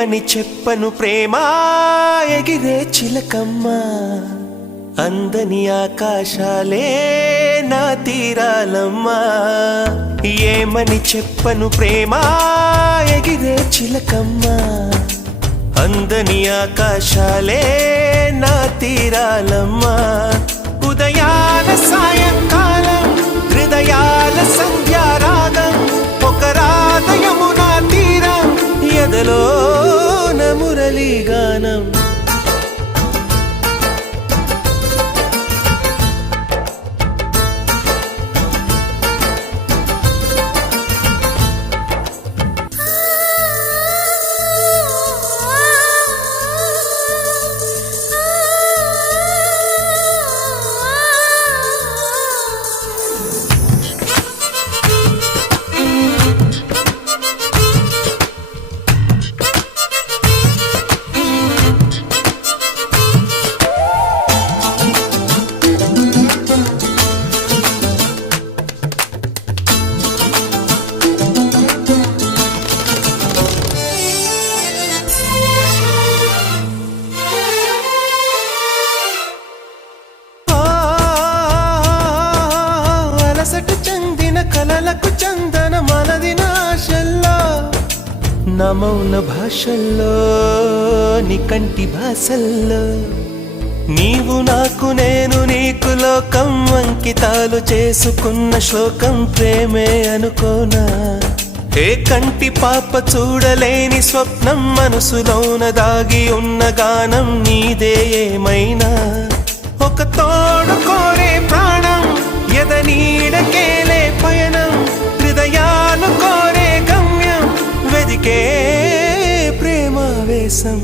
ఏమని చెప్పను ప్రేమ ఎగిరే చిలకమ్మ అందని ఆకాశాలే నా తీరాలమ్మా ఏమని చెప్పను ప్రేమ ఎగిరే చిలకమ్మ అందని ఆకాశాలే నా తీరాలమ్మా ఉదయాల సాయంకాలం హృదయాల సంధ్యారాగం ఒక రాధయమునా తీరం ఎదలోన మురళీగానం కలలకు చందన మనదిన ఆశల్లో నా మౌన భాషల్లో నీ కంటి భాషల్లో నీవు నాకు నేను నీకు లోకం అంకితాలు చేసుకున్న శ్లోకం ప్రేమే అనుకోనా ఏ కంటి పాప చూడలేని స్వప్నం మనసులోన దాగి ఉన్న గానం నీదే ఏమైనా ఒక తోడు కోరే ప్రాణం ఎదనీడకేలే పయనం హృదయాలు కోరే గమ్యం వెదికే ప్రేమావేశం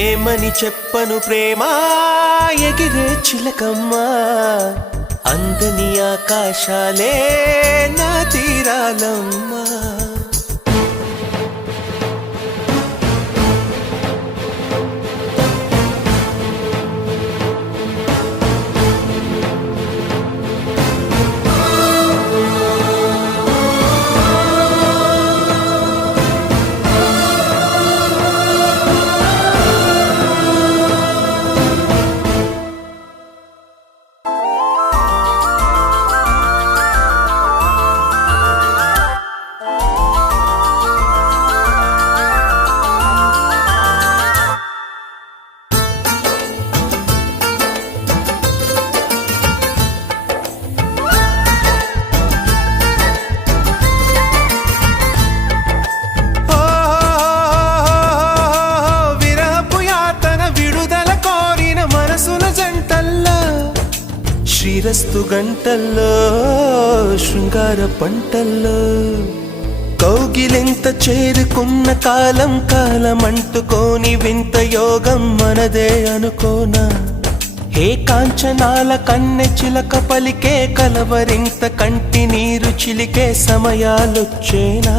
ఏమని చెప్పను ప్రేమ ఎగిరే చిలకమ్మ అందని ఆకాశాలే నా తీరాలమ్మా శ్రీరస్తు గంటల్లో శృంగార పంటల్లో కౌగిలింత చేరుకున్న కాలం కాలమంటుకోని వింత యోగం మనదే అనుకోనా ఏ కాంచనాల కన్నె చిలక పలికే కలవరింత కంటి నీరు చిలికే సమయాలొచ్చేనా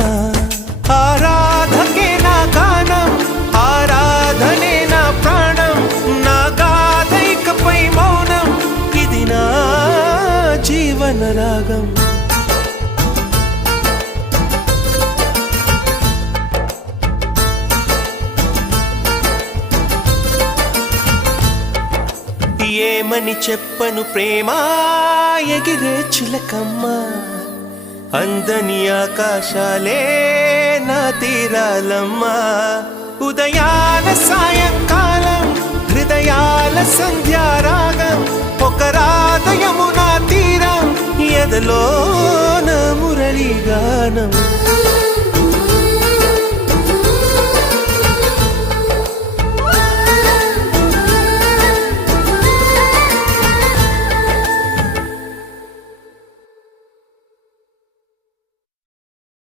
ఆరాధకే నా గానం ఆరాధనే నా ప్రాణం నా గాథైకపై మౌనం ఇది నా జీవన రాగం ఏమని చెప్పను ప్రేమ ఎగిరే చిలకమ్మ అందని ఆకాశాలే నా తీరాలమ్మా ఉదయాల సాయంకాలం హృదయాల సంధ్యారాగం ఒక రాధయమునా తీరం ఎదలోన మురళీగానం